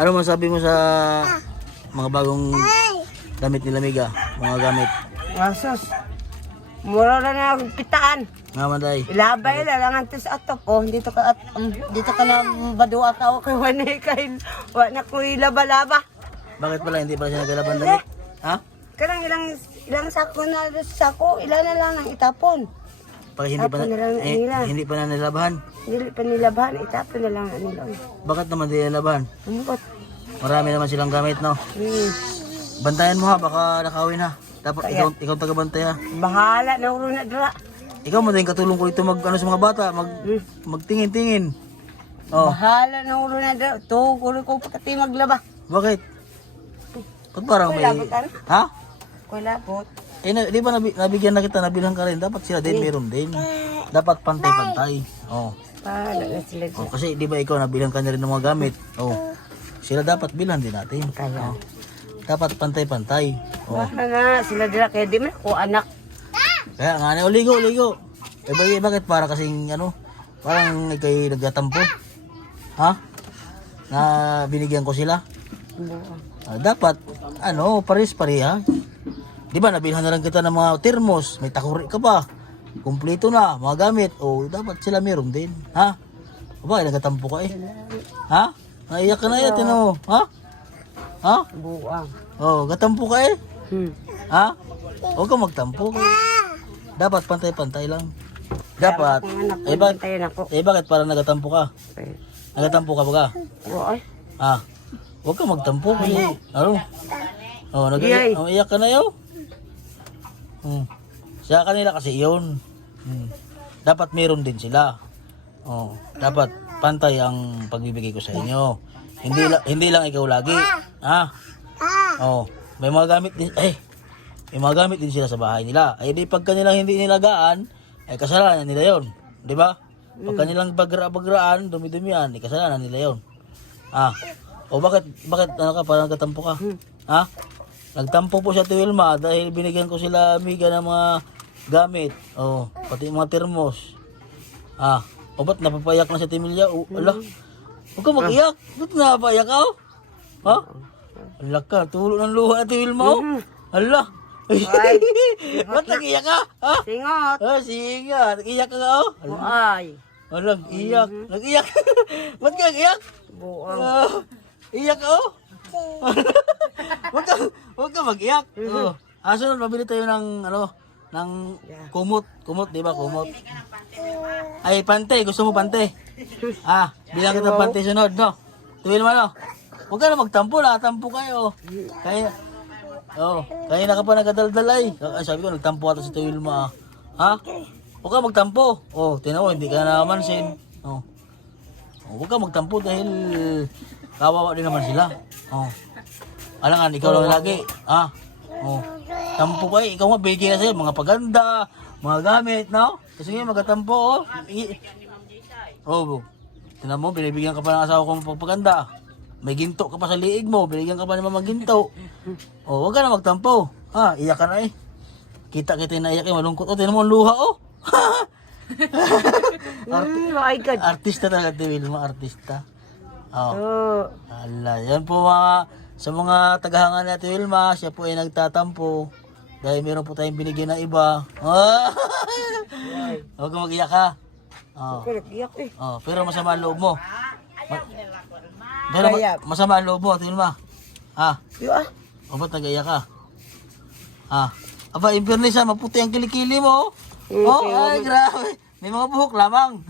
Ano masabi mo sa mga bagong damit nila Miga? Mga gamit. Asos. Mura na akong pitaan. Nga manday. Ilabay na lang ang tis atop. Oh, dito ka na badua ka o kay Wanay kain. Wa na ko ilaba-laba. Bakit pala hindi pala siya naglalaban damit? Ha? Karang ilang sako na sako, ilan na lang ang itapon. Pag hindi pa na, Tapon na lang nila. hindi pa na nilabahan. Hindi pa nilabahan, itapon na lang ang nila. Bakit naman di nilabahan? Umbot. Marami naman silang gamit, no? Bantayan mo ha, baka nakawin ha. Dapat ikaw taga-bantay ha. Bahala na ulo na dra. Ikaw mo din katulong ko ito sa mga bata, magtingin-tingin. Oh, Bahala na ulo na dra. To, ulo ko pagkati maglaba. bakit? Ba't parang may... Labot ano? Ha? Koy labot. Di ba nabigyan na kita, nabilang ka rin. Dapat sila din, meron din. Dapat pantay-pantay. Oh. Bahala na sila dra. Oh, kasi di ba ikaw nabilang ka na rin ng mga gamit. Oh. Sila dapat bilang din natin. Kaya. Oh. Dapat pantay-pantay. Oh. Bahala na sila dra. Kaya di man ako anak. Kaya nga na, ligo. Bakit para kasing parang ikay nagtatampo? Ha? Na binigyan ko sila? Dapat, pares-pareha. Di ba, nabilhan na lang kita ng mga termos, may takuri ka pa. Kumpleto na, mga gamit. O, dapat sila meron din. Ha? Aba, nagtatampo ka eh. Ha? Naiyak ka na yan, tino. Ha? Ha? Buang. Oh, gatampo ka eh. Ha? Huwag ka magtampo. Dapat pantay-pantay lang. Dapat. Bakit parang nagatampo ka? Nagatampo ka ba ka? Buang. Ah. Huwag ka magtampo kasi iyak ka na yun. Sa kanila kasi yun. Dapat meron din sila. Dapat pantay ang pagbibigay ko sa inyo. Hindi lang ikaw lagi. May mga gamit din. May mga gamit din sila sa bahay nila. Di pag kanila hindi nilagaan, kasalanan nila yon, di ba? Pag kanilang bagraan, dumi-dumian, kasalanan nila yon. Bakit parang nagtampo ka? Ha? Nagtampo po siya Wilma dahil binigyan ko sila Miga ng mga gamit. Pati mga termos. Ba't napapayak na si Timilya? Ala. Huwag ka mag-iyak. Ba't napapayak ka? Ha? Ala ka, tulo ng luha na Wilma. Ala. Ba't nag-iyak ka? Ha? Singot. Singot. Nag-iyak ka nga Buay. Ala, iyak. Nag-iyak. Ba't ka nag-iyak? Buang. Iyak ka Huwag ka mag-iyak. Sunod, mabili tayo ng kumot. Kumot, di ba? Kumot. Ay, pante. Gusto mo pante? Bilang kita pante sunod, no? Tuwil mo, no? Huwag ka na magtampo. Tampo kayo. Kaya na ka pa nagadaldalay. Sabi ko, nagtampo ka sa tuwil mo, ha? Huwag ka magtampo. Tinan mo, hindi ka na mansin. Huwag ka magtampo dahil kawawa din naman sila. Alangan, ikaw lang lagi. Tampo ka eh. Ikaw nga, bigyan na sa'yo. Mga paganda, mga gamit, no? Kasi nga, magatampo, tinan mo, binibigyan ka pa ng asawa kong pagpaganda. May ginto ka pa sa liig mo. Binigyan ka pa naman magginto. Huwag ka na magtampo. Iyak ka na eh. Kita na iyak eh. Malungkot. Tinan mo ang luha, My God. Artista talaga, Wilma. Artista. Yan po sa mga tagahangan ni Ate Wilma, siya po ay nagtatampo dahil meron po tayong binigyan na iba. Huwag kang mag-iyak ha. Pero masama ang loob mo. Masama ang loob mo, Ate Wilma. Ba't nag-iyak ka? Aba, in fairness maputi ang kilikili mo. Ay, grabe. May mga buhok lamang.